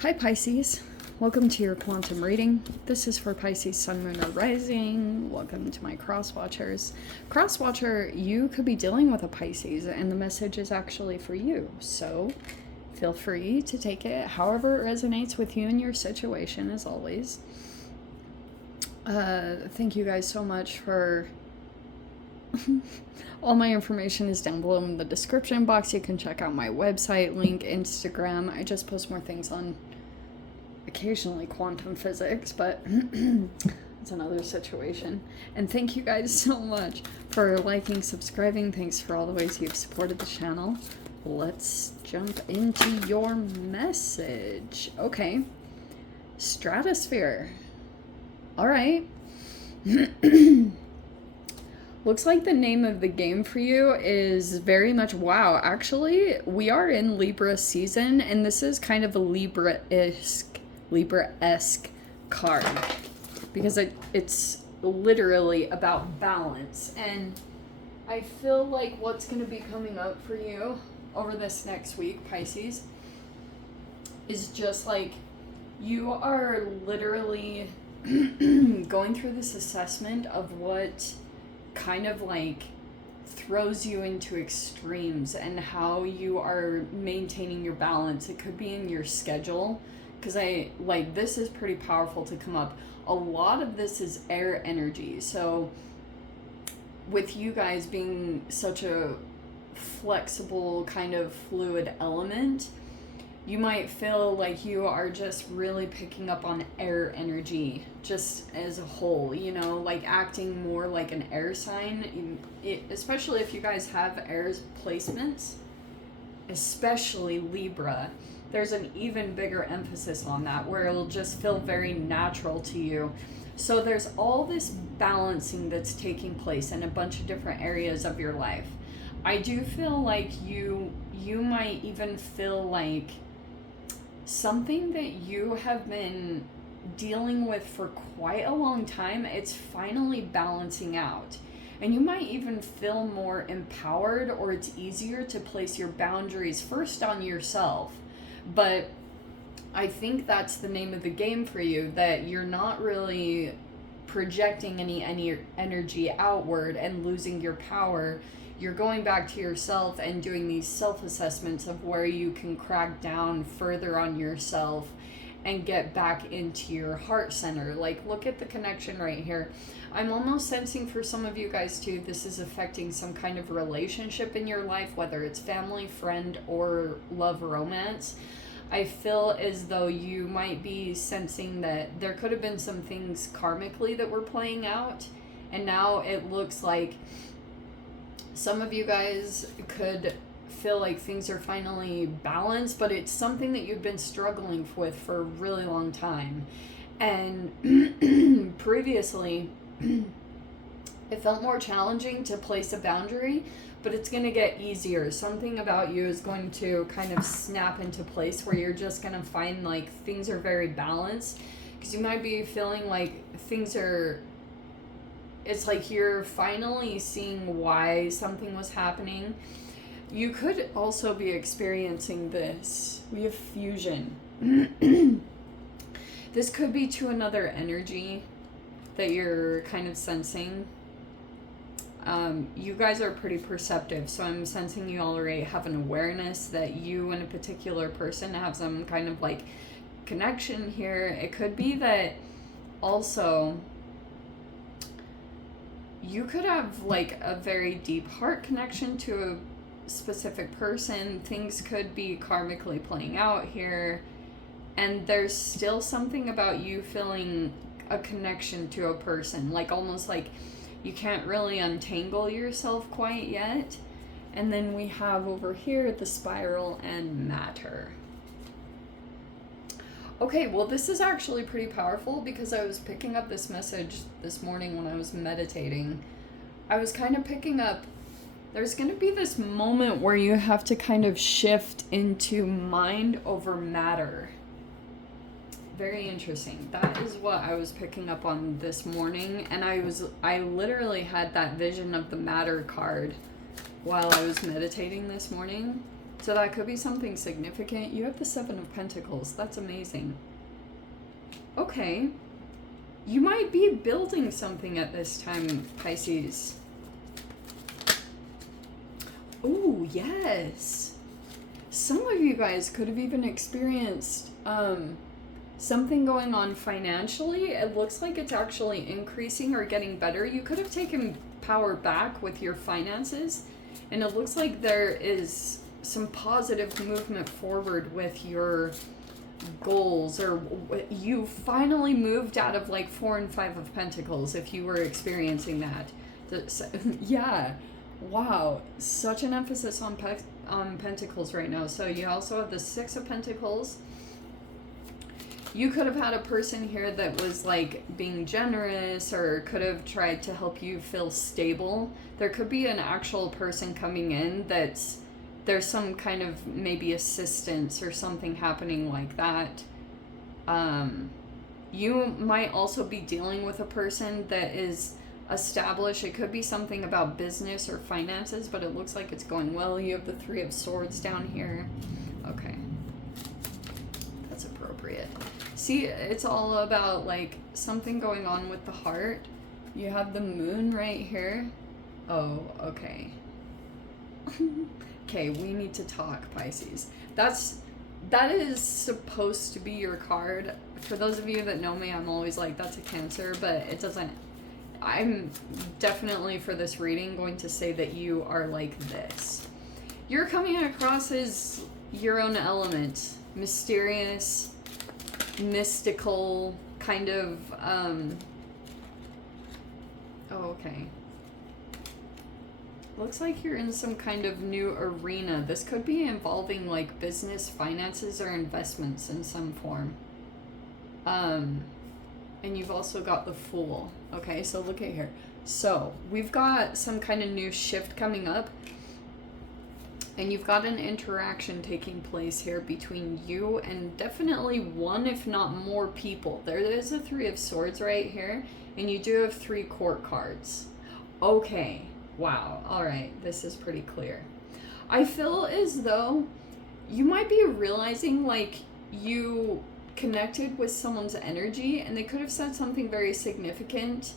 Hi Pisces, welcome to your quantum reading. This is for Pisces, Sun, Moon, or Rising. Welcome to my cross watchers. Cross watcher, you could be dealing with a Pisces and the message is actually for you. So feel free to take it however it resonates with you and your situation, as always. Thank you guys so much for... All my information is down below in the description box. You can check out my website, link, Instagram. I just post more things on occasionally quantum physics, but it's another situation. And thank you guys so much for liking, subscribing. Thanks for all the ways you've supported the channel. Let's jump into your message. Okay. Stratosphere. All right. Looks like the name of the game for you is very much, wow, actually, we are in Libra season, and this is kind of a Libra-esque card. Because it's literally about balance. And I feel like what's going to be coming up for you over this next week, Pisces, is just like you are literally going through this assessment of what kind of like throws you into extremes and how you are maintaining your balance. It could be in your schedule, because this is pretty powerful to come up. A lot of this is air energy, so with you guys being such a flexible kind of fluid element, you might feel like you are just really picking up on air energy just as a whole, you know, like acting more like an air sign, especially if you guys have air placements, especially Libra. There's an even bigger emphasis on that, where it'll just feel very natural to you. So there's all this balancing that's taking place in a bunch of different areas of your life. I do feel like you might even feel like something that you have been dealing with for quite a long time, it's finally balancing out. And you might even feel more empowered, or it's easier to place your boundaries first on yourself. But I think that's the name of the game for you, that you're not really projecting any energy outward and losing your power. You're going back to yourself and doing these self-assessments of where you can crack down further on yourself and get back into your heart center. Like, look at the connection right here. I'm almost sensing for some of you guys too, this is affecting some kind of relationship in your life, whether it's family, friend, or love romance. I feel as though you might be sensing that there could have been some things karmically that were playing out, and now it looks like some of you guys could feel like things are finally balanced, but it's something that you've been struggling with for a really long time. And previously, it felt more challenging to place a boundary, but it's going to get easier. Something about you is going to kind of snap into place where you're just going to find like things are very balanced, because you might be feeling like things are... It's like you're finally seeing why something was happening. You could also be experiencing this. We have fusion. This could be to another energy that you're kind of sensing. You guys are pretty perceptive, so I'm sensing you already have an awareness that you and a particular person have some kind of like connection here. It could be that also... you could have like a very deep heart connection to a specific person. Things could be karmically playing out here, and there's still something about you feeling a connection to a person, like almost like you can't really untangle yourself quite yet. And then we have over here the spiral and matter. Okay, well, this is actually pretty powerful, because I was picking up this message this morning when I was meditating. I was kind of picking up, there's going to be this moment where you have to kind of shift into mind over matter. Very interesting. That is what I was picking up on this morning, and I literally had that vision of the matter card while I was meditating this morning. So that could be something significant. You have the Seven of Pentacles. That's amazing. Okay. You might be building something at this time, Pisces. Oh, yes. Some of you guys could have even experienced something going on financially. It looks like it's actually increasing or getting better. You could have taken power back with your finances, and it looks like there is some positive movement forward with your goals, or you finally moved out of like 4 and 5 of Pentacles if you were experiencing that. Yeah. Wow, such an emphasis on Pentacles right now. So you also have the 6 of Pentacles. You could have had a person here that was like being generous, or could have tried to help you feel stable. There could be an actual person coming in that's, there's some kind of maybe assistance or something happening like that. You might also be dealing with a person that is established. It could be something about business or finances, but it looks like it's going well. You have the 3 of Swords down here. Okay. That's appropriate. See, it's all about like something going on with the heart. You have the Moon right here. Oh, okay. Okay, we need to talk, Pisces. That is supposed to be your card. For those of you that know me, I'm always like, that's a Cancer, but it doesn't. I'm definitely, for this reading, going to say that you are like this. You're coming across as your own element. Mysterious, mystical, kind of, oh, okay. Looks like you're in some kind of new arena. This could be involving like business, finances, or investments in some form. And you've also got the Fool. Okay, so look at here. So we've got some kind of new shift coming up. And you've got an interaction taking place here between you and definitely one, if not more, people. There is a 3 of Swords right here. And you do have 3 court cards. Okay. Wow. All right. This is pretty clear. I feel as though you might be realizing like you connected with someone's energy and they could have said something very significant,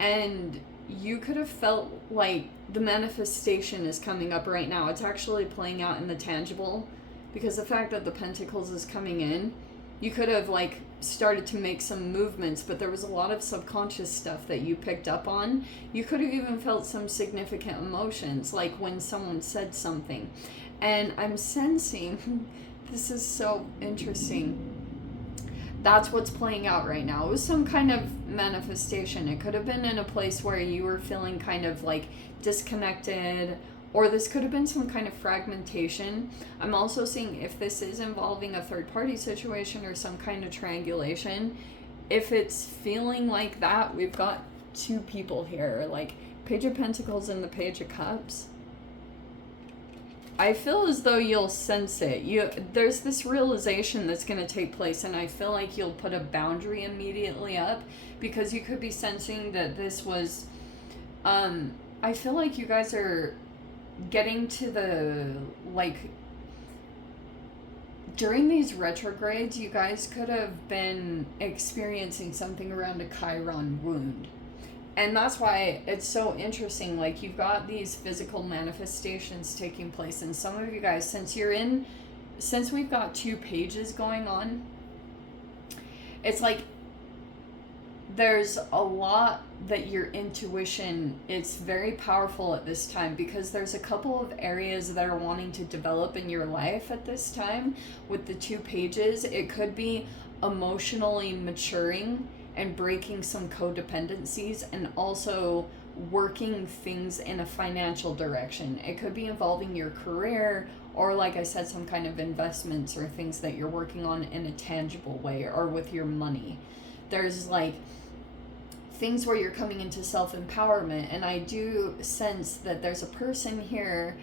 and you could have felt like the manifestation is coming up right now. It's actually playing out in the tangible, because the fact that the Pentacles is coming in, you could have like started to make some movements, but there was a lot of subconscious stuff that you picked up on. You could have even felt some significant emotions, like when someone said something. And I'm sensing, this is so interesting, that's what's playing out right now. It was some kind of manifestation. It could have been in a place where you were feeling kind of like disconnected, or this could have been some kind of fragmentation. I'm also seeing if this is involving a third party situation or some kind of triangulation. If it's feeling like that, we've got 2 people here, like Page of Pentacles and the Page of Cups. I feel as though you'll sense it. There's this realization that's going to take place, and I feel like you'll put a boundary immediately up, because you could be sensing that this was, I feel like you guys are getting to the, like, during these retrogrades, you guys could have been experiencing something around a Chiron wound. And that's why it's so interesting. Like, you've got these physical manifestations taking place. And some of you guys, since we've got 2 pages going on, it's like there's a lot that your intuition, it's very powerful at this time, because there's a couple of areas that are wanting to develop in your life at this time with the 2 pages. It could be emotionally maturing and breaking some codependencies, and also working things in a financial direction. It could be involving your career, or like I said, some kind of investments or things that you're working on in a tangible way, or with your money. There's like things where you're coming into self-empowerment, and I do sense that there's a person here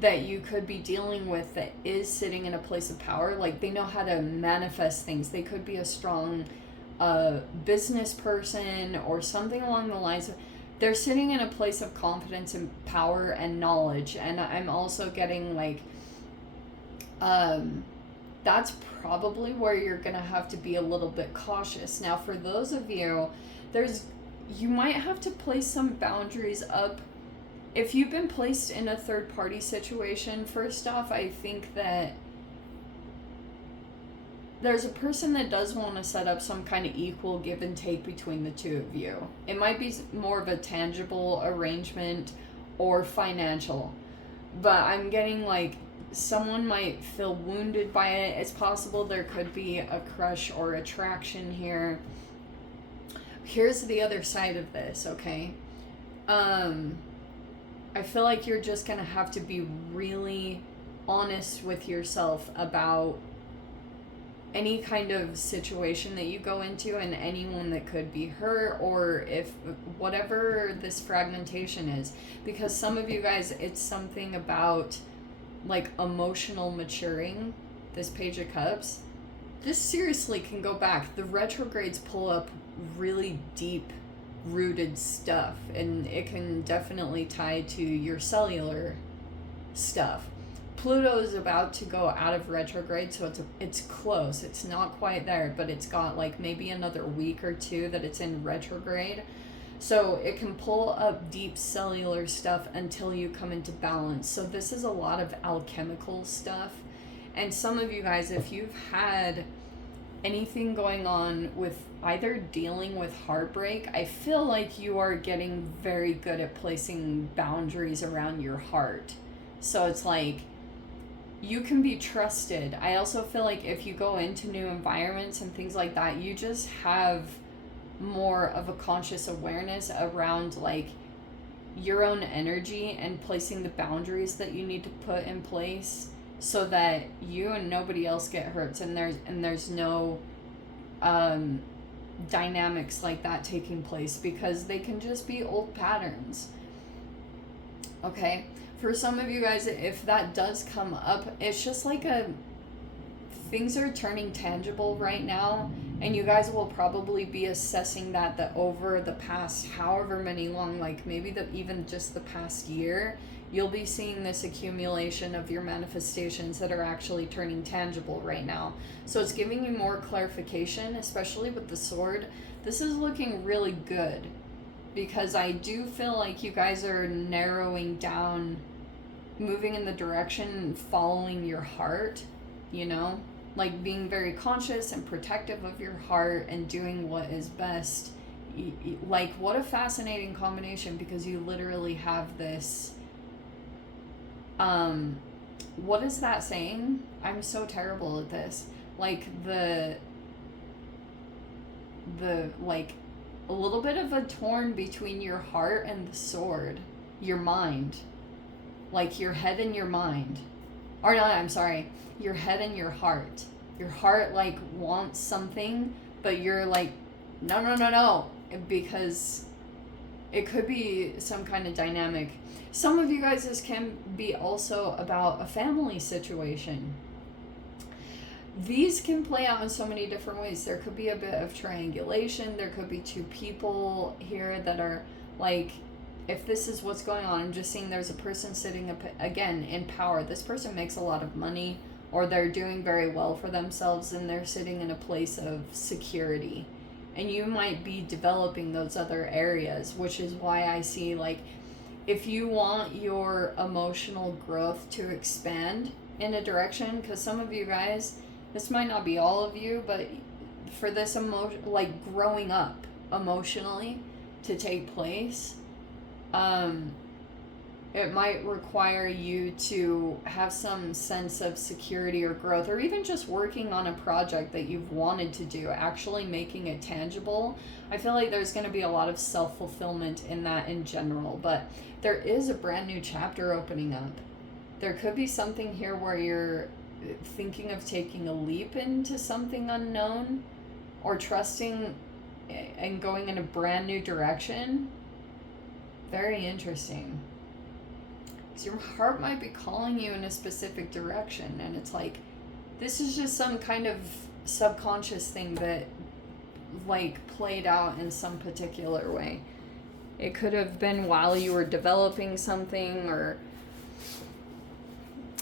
that you could be dealing with that is sitting in a place of power. Like, they know how to manifest things. They could be a strong business person or something along the lines of, they're sitting in a place of confidence and power and knowledge. And I'm also getting like That's probably where you're going to have to be a little bit cautious. Now, for those of you, you might have to place some boundaries up. If you've been placed in a third party situation, first off, I think that there's a person that does want to set up some kind of equal give and take between the two of you. It might be more of a tangible arrangement or financial, but I'm getting like someone might feel wounded by it. It's possible there could be a crush or attraction here. Here's the other side of this, okay? I feel like you're just gonna have to be really honest with yourself about any kind of situation that you go into and anyone that could be hurt, or if whatever this fragmentation is, because some of you guys, it's something about like emotional maturing. This Page of Cups, this seriously can go back. The retrogrades pull up really deep rooted stuff, and it can definitely tie to your cellular stuff. Pluto is about to go out of retrograde, so it's close. It's not quite there, but it's got like maybe another week or two that it's in retrograde. So it can pull up deep cellular stuff until you come into balance. So this is a lot of alchemical stuff. And some of you guys, if you've had anything going on with either dealing with heartbreak, I feel like you are getting very good at placing boundaries around your heart. So it's like, you can be trusted. I also feel like if you go into new environments and things like that, you just have more of a conscious awareness around like your own energy and placing the boundaries that you need to put in place so that you and nobody else get hurt, and there's no dynamics like that taking place, because they can just be old patterns. Okay, for some of you guys, if that does come up, it's just like things are turning tangible right now, and you guys will probably be assessing that over the past however many long, like maybe even just the past year, you'll be seeing this accumulation of your manifestations that are actually turning tangible right now. So it's giving you more clarification, especially with the sword. This is looking really good, because I do feel like you guys are narrowing down, moving in the direction, following your heart, you know? Like being very conscious and protective of your heart and doing what is best. Like, what a fascinating combination, because you literally have this, what is that saying? I'm so terrible at this. Like the like a little bit of a torn between your heart and the sword, your mind, like your head and your mind. Or no, I'm sorry, your head and your heart. Your heart like wants something, but you're like, no, because it could be some kind of dynamic. Some of you guys, this can be also about a family situation. These can play out in so many different ways. There could be a bit of triangulation. There could be two people here that are like, if this is what's going on, I'm just seeing there's a person sitting up again in power. This person makes a lot of money, or they're doing very well for themselves, and they're sitting in a place of security. And you might be developing those other areas, which is why I see, like, if you want your emotional growth to expand in a direction, because some of you guys, this might not be all of you, but for this like growing up emotionally to take place, it might require you to have some sense of security or growth, or even just working on a project that you've wanted to do, actually making it tangible. I feel like there's going to be a lot of self-fulfillment in that in general, but there is a brand new chapter opening up. There could be something here where you're thinking of taking a leap into something unknown, or trusting and going in a brand new direction. Very interesting. Because your heart might be calling you in a specific direction, and it's like, this is just some kind of subconscious thing that like played out in some particular way. It could have been while you were developing something, or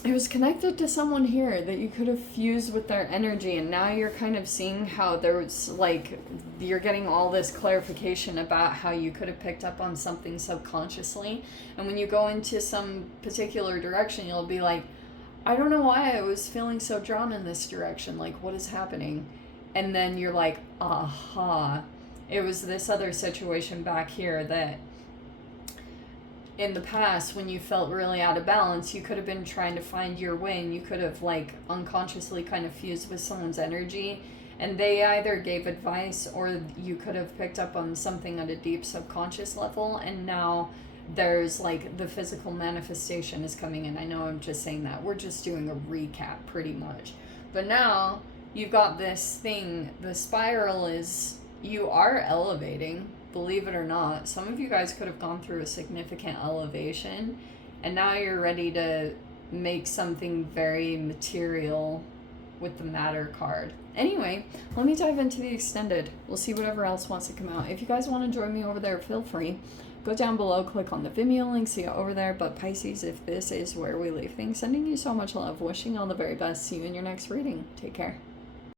it was connected to someone here that you could have fused with their energy, and now you're kind of seeing how there's like you're getting all this clarification about how you could have picked up on something subconsciously, and when you go into some particular direction, you'll be like, I don't know why I was feeling so drawn in this direction, like what is happening? And then you're like, aha, it was this other situation back here that in the past, when you felt really out of balance, you could have been trying to find your way, and you could have like unconsciously kind of fused with someone's energy, and they either gave advice or you could have picked up on something at a deep subconscious level, and now there's like the physical manifestation is coming in. I know I'm just saying that. We're just doing a recap pretty much. But now you've got this thing, the spiral is, you are elevating. Believe it or not, some of you guys could have gone through a significant elevation, and now you're ready to make something very material with the matter card. Anyway, let me dive into the extended. We'll see whatever else wants to come out. If you guys want to join me over there, feel free. Go down below, click on the Vimeo link, see it over there. But Pisces, if this is where we leave things, sending you so much love, wishing all the very best. See you in your next reading. Take care.